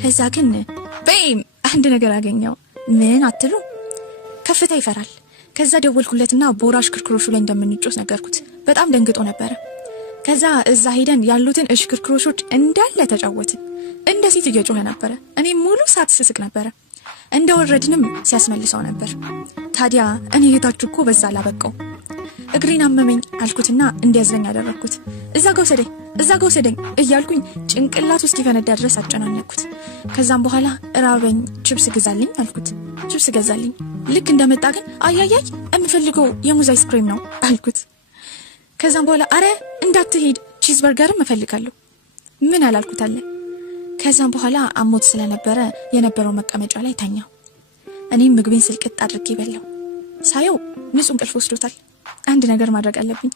ከዛ ግን በይም አንድ ነገር አገኘው። ምን አትሉ? ከፍታ ይፈራል። ከዛ ደወልኩለትና ቦራሽ ክርክሮሹ ላይ እንደምንጮስ ነገርኩት። በጣም ደንግጦ ነበር። ከዛ እዛ ሄደን ያሉትን እሽክርክሮሾች እንዳለ ተጫወትን። እንደ ሴት እየጮኸ ነበር። እኔ ሙሉ ሰዓት ስስቅ ነበር። እንደወረድንም ሲያስመልሰው ነበር። ታዲያ እኔ የታችሁ እኮ በዛ ላበቀው እግሬን አመመኝ አልኩትና እንዲያዝለኝ አደረኩት። እዛ ጋር ወሰደኝ እያልኩኝ ጭንቅላቱ እስኪፈነዳ ድረስ አጨናነኩት። ከዛም በኋላ ራበኝ፣ ቺፕስ ግዛልኝ አልኩት። ቺፕስ ገዛልኝ። ልክ እንደመጣ ግን አያያይ የምፈልገው የሙዝ አይስክሬም ነው አልኩት። ከዛም በኋላ አረ እንዳትሄድ ቺዝ በርገርም እፈልጋለሁ ምን አላልኩት አለ። ከዛም በኋላ አሞት ስለነበረ የነበረው መቀመጫ ላይ ተኛ። እኔም ምግቤን ስልቅጥ አድርጌ በላው። ሳየው ንጹህ እንቅልፍ ወስዶታል። አንድ ነገር ማድረግ አለብኝ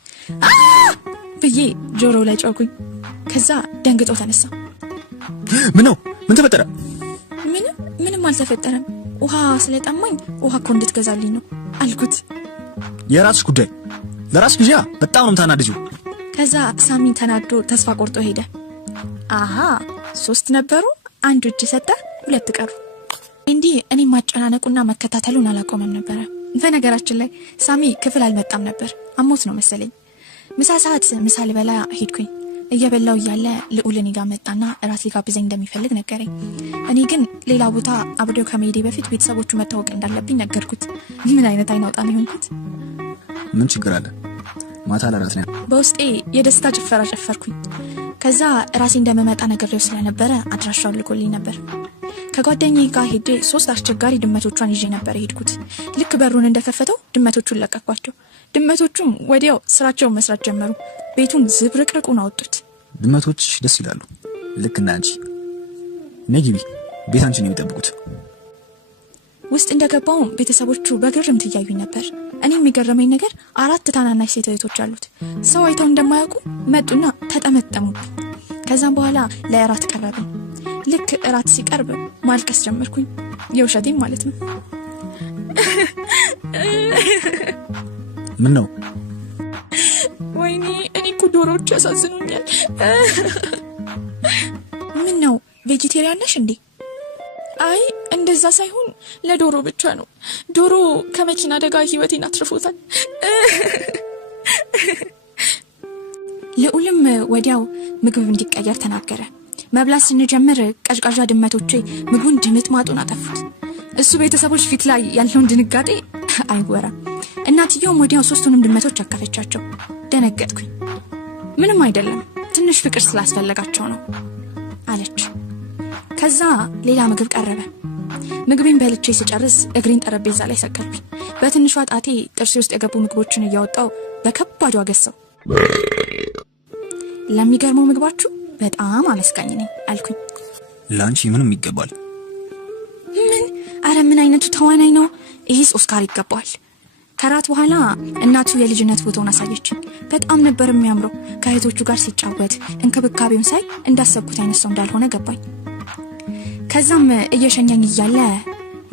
ብዬ ጆሮው ላይ ጮኩኝ። ከዛ ደንግጦ ተነሳ። ምን ተፈጠረ? ምንም አልተፈጠረም። ውሃ ስለጠማኝ ውሃ እኮ እንድትገዛልኝ ነው አልኩት። የራስሽ ጉዳይ፣ ለራስ ግዢ። በጣም ነው የምታናድጂው። ከዛ ሳሚን ተናዶ ተስፋ ቆርጦ ሄደ። 3 ነበሩ፣ አንዱ እጅ ሰጠ፣ 2 ቀሩ። እንዲህ እኔ ማጨናነቁና መከታተሉን አላቆመም ነበር። በነገራችን ላይ ሳሚ ክፍል አልመጣም ነበር። አሞት ነው መሰለኝ። ምሳ ሰዓት ምሳ ልበላ ሄድኩኝ። እየበላው እያለ ልዑል እኔ ጋር መጣና እራት ሊጋብዘኝ እንደሚፈልግ ነገረኝ። እኔ ግን ሌላ ቦታ አብሬው ከመሄዴ በፊት ቤተሰቦቹ መታወቅ እንዳለብኝ ነገርኩት። ምን አይነት አይናውጣ ነው የሆንኩት? ምን ችግር አለ? ማታ ለራት ነው። በውስጤ የደስታ ጭፈራ ጨፈርኩኝ። ከዛ ራሴ እንደመመጣ ነገሬው ስለነበረ አድራሻውን ልኮልኝ ነበር። ከጓደኛዬ ጋር ሄጄ 3 አስቸጋሪ ድመቶቿን ይዤ ነበር ሄድኩት። ልክ በሩን እንደከፈተው ድመቶቹን ለቀኳቸው። ድመቶቹም ወዲያው ስራቸውን መስራት ጀመሩ። ቤቱን ዝብርቅርቁን አወጡት። ድመቶች ደስ ይላሉ፣ ልክ እንዳንቺ። ነግቢ፣ ቤት አንቺን ነው የሚጠብቁት። ውስጥ እንደገባው ቤተሰቦቹ በግርምት እያዩኝ ነበር። እኔ የሚገርመኝ ነገር 4 ታናናሽ ሴት እህቶች አሉት። ሰው አይተው እንደማያውቁ መጡና ተጠመጠሙብኝ። ከዛም በኋላ ለእራት ቀረብን። ልክ እራት ሲቀርብ ማልቀስ ጀመርኩኝ። የውሸቴም ማለት ነው። ምን ነው? ወይኔ እኔ እኮ ዶሮዎች ያሳዝኑኛል። ምን ነው ቬጂቴሪያን ነሽ እንዴ? አይ እንደዛ ሳይሆን ለዶሮ ብቻ ነው። ዶሮ ከመኪና አደጋ ህይወቴን አትርፎታል። ልዑልም ወዲያው ምግብ እንዲቀየር ተናገረ። መብላት ስንጀምር ቀዥቃዣ ድመቶቼ ምግቡን ድምጥማጡን አጠፉት። እሱ ቤተሰቦች ፊት ላይ ያለውን ድንጋጤ አይወራም። እናትየውም ወዲያው 3ቱንም ድመቶች አቀፈቻቸው። ደነገጥኩኝ። ምንም አይደለም፣ ትንሽ ፍቅር ስላስፈለጋቸው ነው አለች። ከዛ ሌላ ምግብ ቀረበ። ምግቤን በልቼ ስጨርስ እግሬን ጠረጴዛ ላይ ሰቀልኩኝ። በትንሿ ጣቴ ጥርሴ ውስጥ የገቡ ምግቦችን እያወጣው በከባዱ አገሰው። ለሚገርመው ምግባችሁ በጣም አመስጋኝ ነኝ አልኩኝ። ላንቺ ምንም ይገባል። ምን አይነቱ ተዋናይ ነው? ይሄስ ኦስካር ይገባዋል። ከራት በኋላ እናቱ የልጅነት ፎቶውን አሳየችኝ። በጣም ነበር የሚያምረው። ከእህቶቹ ጋር ሲጫወት እንክብካቤውን ሳይ እንዳሰብኩት አይነት ሰው እንዳልሆነ ገባኝ። ከዛም እየሸኘኝ እያለ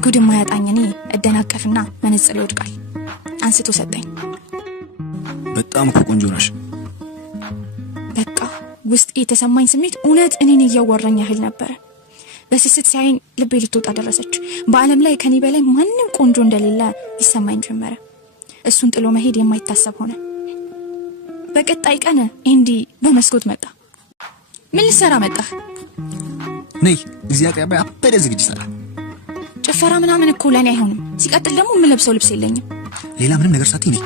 ጉድ ማያጣኝ እኔ እደናቀፍና መነጽር ይወድቃል። አንስቶ ሰጠኝ። በጣም ቆንጆ ነሽ። በቃ ውስጥ የተሰማኝ ስሜት እውነት እኔን እያወራኝ ያህል ነበር። በስስት ሲያይኝ ልቤ ልትወጣ ደረሰች። በዓለም ላይ ከኔ በላይ ማንም ቆንጆ እንደሌለ ይሰማኝ ጀመረ። እሱን ጥሎ መሄድ የማይታሰብ ሆነ። በቀጣይ ቀን ኤንዲ በመስኮት መጣ። ምን ልሰራ መጣህ? ነይ እዚህ አቅራቢያ አበደ ዝግጅት አለ። ጭፈራ ምናምን እኮ ለኔ አይሆንም። ሲቀጥል ደግሞ የምለብሰው ልብስ የለኝም። ሌላ ምንም ነገር ሳትይ ነይ።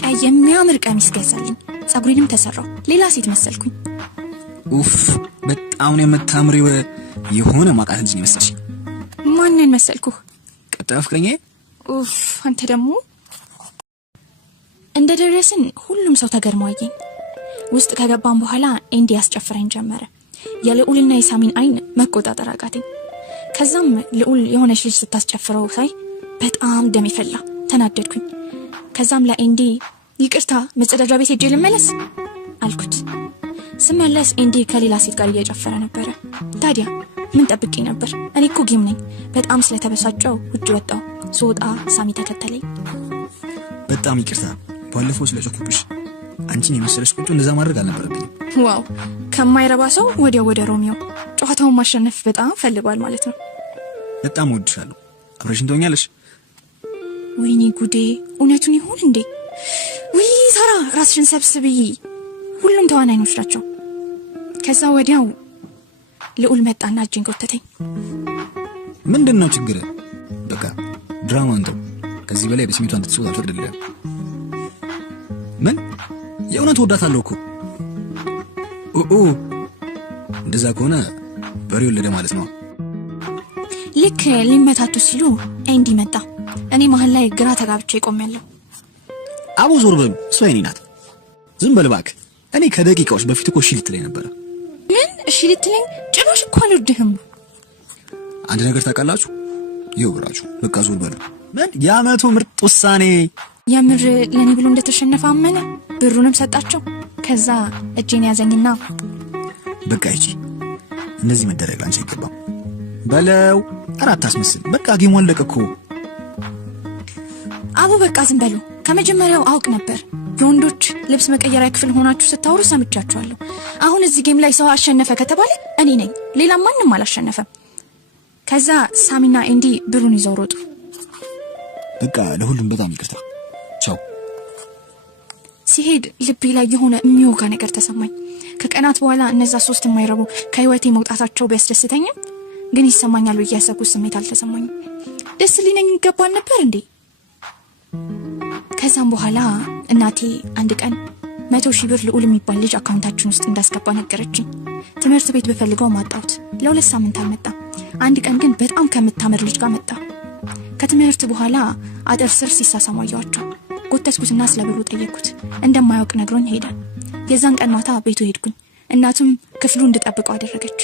ቀይ የሚያምር ቀሚስ ገዛልኝ። ጸጉሬንም ተሰራው። ሌላ ሴት መሰልኩኝ። ኡፍ በጣም ነው የምታምሪው። የሆነ ማቃት እንጂ መሰልሽ። ማንን መሰልኩህ? ቀጣዩ ፍቅረኛዬ። ኡፍ አንተ ደግሞ። እንደደረስን ሁሉም ሰው ተገርሞ አየኝ። ውስጥ ከገባን በኋላ ኤንዲ ያስጨፍረኝ ጀመረ። የልዑልና የሳሚን አይን መቆጣጠር አቃተኝ። ከዛም ልዑል የሆነች ልጅ ስታስጨፍረው ሳይ በጣም ደም ይፈላ። ተናደድኩኝ። ከዛም ለኤንዲ ይቅርታ መጸዳጃ ቤት ሄጄ ልመለስ አልኩት። ስመለስ ኤንዲ ከሌላ ሴት ጋር እየጨፈረ ነበር። ታዲያ ምን ጠብቄ ነበር? እኔ እኮ ጌም ነኝ። በጣም ስለተበሳጨው ውጭ ወጣው። ስወጣ ሳሚ ተከተለኝ። በጣም ይቅርታ ባለፈው ስለጨኩብሽ። አንቺን የመሰለሽ ቁንጮ እንደዛ ማድረግ አልነበረብኝም። ዋው ከማይረባ ሰው ወዲያው ወደ ሮሚዮ ጨዋታውን ማሸነፍ በጣም ፈልጓል ማለት ነው። በጣም ወድሻለሁ። አብረሽኝ ትሆኛለሽ? ወይኔ ጉዴ! እውነቱን ይሆን እንዴ? ውይ ሳራ ራስሽን ሰብስብይ። ሁሉም ተዋናዮች ናቸው። ከዛ ወዲያው ልዑል መጣና እጄን ጎተተኝ። ምንድነው ችግር? በቃ ድራማውን ተው። ከዚህ በላይ በስሜቷ እንድትጫወት አልፈቅድልህም። ምን? የእውነት ወዳታለሁ እኮ። እንደዛ ከሆነ በሬ ወለደ ማለት ነው። ልክ ሊመታቱ ሲሉ ኤንዲ መጣ። እኔ መሀል ላይ ግራ ተጋብቼ ቆሜያለሁ። አቦ ዞር በሉ፣ እሷ የኔ ናት። ዝም በል እባክህ። እኔ ከደቂቃዎች በፊት እኮ እሺ ልትለኝ ነበር። ምን እሺ ልትለኝ? ጭራሽ እኮ አልወድህም። አንድ ነገር ታውቃላችሁ? ይኸው ብራችሁ በቃ ዞር በሉ። ምን የዓመቱ ምርጥ ውሳኔ! የምር ለኔ ብሎ እንደተሸነፈ አመነ። ብሩንም ሰጣቸው። ከዛ እጄን ያዘኝና በቃ እጂ እንደዚህ መደረግ ላንቺ አይገባም በለው። አራት አስመስል። በቃ ጌሙ አለቀ እኮ። አቡ በቃ ዝም በሉ። ከመጀመሪያው አውቅ ነበር። የወንዶች ልብስ መቀየሪያ ክፍል ሆናችሁ ስታወሩ ሰምቻችኋለሁ። አሁን እዚህ ጌም ላይ ሰው አሸነፈ ከተባለ እኔ ነኝ፣ ሌላ ማንም አላሸነፈም። ከዛ ሳሚና ኤንዲ ብሩን ይዘው ሮጡ። በቃ ለሁሉም በጣም ይቅርታ፣ ቻው። ሲሄድ ልቤ ላይ የሆነ የሚወጋ ነገር ተሰማኝ። ከቀናት በኋላ እነዛ 3 የማይረቡ ከህይወቴ መውጣታቸው ቢያስደስተኝም ግን ይሰማኛል ብዬ ያሰብኩት ስሜት አልተሰማኝም። ደስ ሊለኝ ይገባል ነበር እንዴ? ከዛም በኋላ እናቴ አንድ ቀን 100,000 ብር ልዑል የሚባል ልጅ አካውንታችን ውስጥ እንዳስገባ ነገረችኝ። ትምህርት ቤት በፈልገው ማጣሁት። ለ2 ሳምንት አልመጣም። አንድ ቀን ግን በጣም ከምታምር ልጅ ጋር መጣ። ከትምህርት በኋላ አጥር ስር ሲሳሳሙ አየኋቸው። ጎተትኩትና ስለ ብሩ ጠየቅኩት። እንደማያውቅ ነግሮኝ ሄደ። የዛን ቀን ማታ ቤቱ ሄድኩኝ። እናቱም ክፍሉ እንድጠብቀው አደረገች።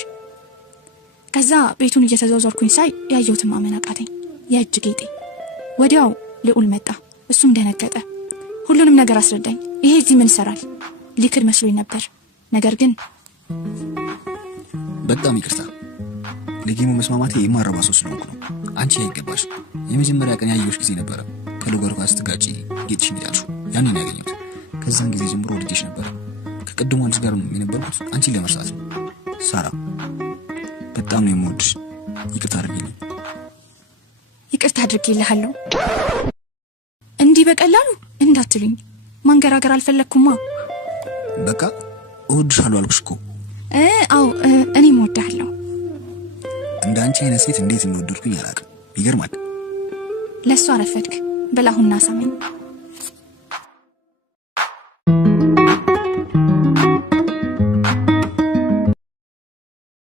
ከዛ ቤቱን እየተዘዋወርኩኝ ሳይ ያየሁትን ማመን አቃተኝ። የእጅ ጌጤ። ወዲያው ልዑል መጣ። እሱም ደነገጠ። ሁሉንም ነገር አስረዳኝ። ይሄ እዚህ ምን ይሰራል? ሊክድ መስሎኝ ነበር። ነገር ግን በጣም ይቅርታ፣ ለጌሙ መስማማቴ የማረባ ሰው ስለሆንኩ ነው። አንቺ አይገባሽ። የመጀመሪያ ቀን ያየሁሽ ጊዜ ነበረ ከሎገር ጋር ስትጋጪ ጌጥሽን ይጣልሽው። ያኔ ነው ያገኘሁት። ከዛን ጊዜ ጀምሮ ወድጄሽ ነበር። ከቀድሞ አንቺ ጋር የነበርኩት አንቺን ለመርሳት ነው። ሳራ በጣም ነው የምወድሽ። ይቅርታ አድርጊልኝ። ይቅርታ አድርጌልሃለሁ። እንዲህ በቀላሉ እንዳትሉኝ። ማንገራገር አልፈለግኩማ። በቃ እወድሻለሁ አልኩሽ እኮ። አዎ እኔም እወድሃለሁ። እንደ አንቺ አይነት ሴት እንዴት እንደወደድኩኝ አላውቅም። ይገርማል። ለእሱ አረፈድክ። በላሁና ሳመኝ።